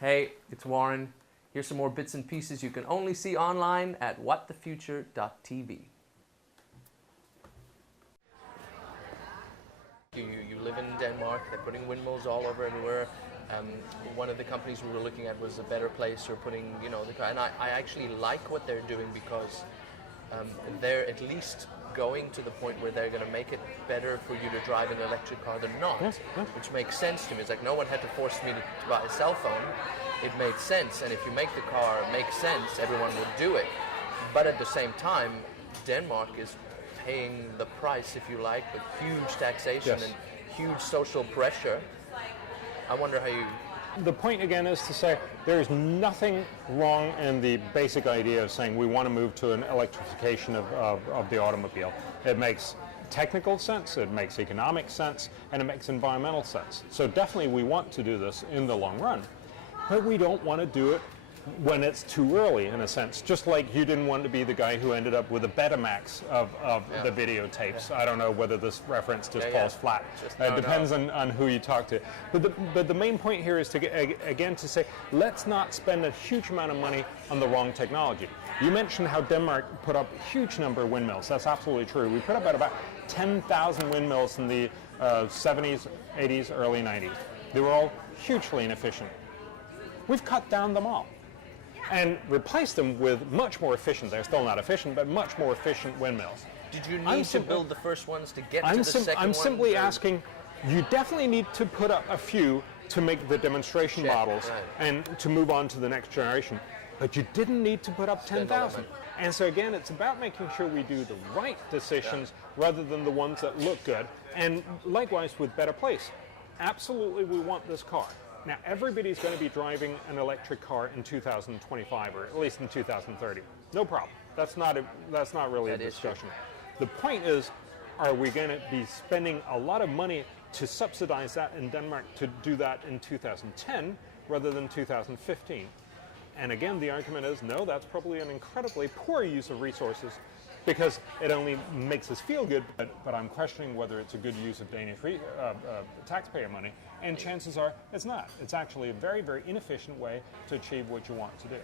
Hey, it's Warren. Here's some more bits and pieces you can only see online at whatthefuture.tv. You live in Denmark, they're putting windmills all over everywhere. One of the companies we were looking at was A Better Place, or putting, you know, and I actually like what they're doing because they're at least going to the point where they're going to make it better for you to drive an electric car than not, which makes sense to me. It's like no one had to force me to buy a cell phone. It made sense, and if you make the car make sense, everyone would do it. But at the same time, Denmark is paying the price, if you like, with huge taxation and huge social pressure. I wonder how you... The point again is to say there's nothing wrong in the basic idea of saying we want to move to an electrification of the automobile. It makes technical sense, it makes economic sense, and it makes environmental sense. So definitely we want to do this in the long run, but we don't want to do it when it's too early, in a sense. Just like you didn't want to be the guy who ended up with a Betamax of the videotapes. I don't know whether this reference just falls flat. It depends on who you talk to. But the main point here is to again to say, let's not spend a huge amount of money on the wrong technology. You mentioned how Denmark put up a huge number of windmills. That's absolutely true. We put up about 10,000 windmills in the 70s, 80s, early 90s. They were all hugely inefficient. We've cut down them all and replace them with much more efficient, they're still not efficient, but much more efficient windmills. Did you need to build the first ones to get to the second ones? I'm simply asking, you definitely need to put up a few to make the demonstration models and to move on to the next generation, but you didn't need to put up 10,000. And so again, it's about making sure we do the right decisions rather than the ones that look good. And likewise with Better Place, absolutely we want this car. Now, everybody's going to be driving an electric car in 2025, or at least in 2030. No problem. That's not really a discussion. The point is, are we going to be spending a lot of money to subsidize that in Denmark to do that in 2010 rather than 2015? And again, the argument is, no, that's probably an incredibly poor use of resources because it only makes us feel good, but I'm questioning whether it's a good use of Danish taxpayer money, and chances are it's not. It's actually a very, very inefficient way to achieve what you want to do.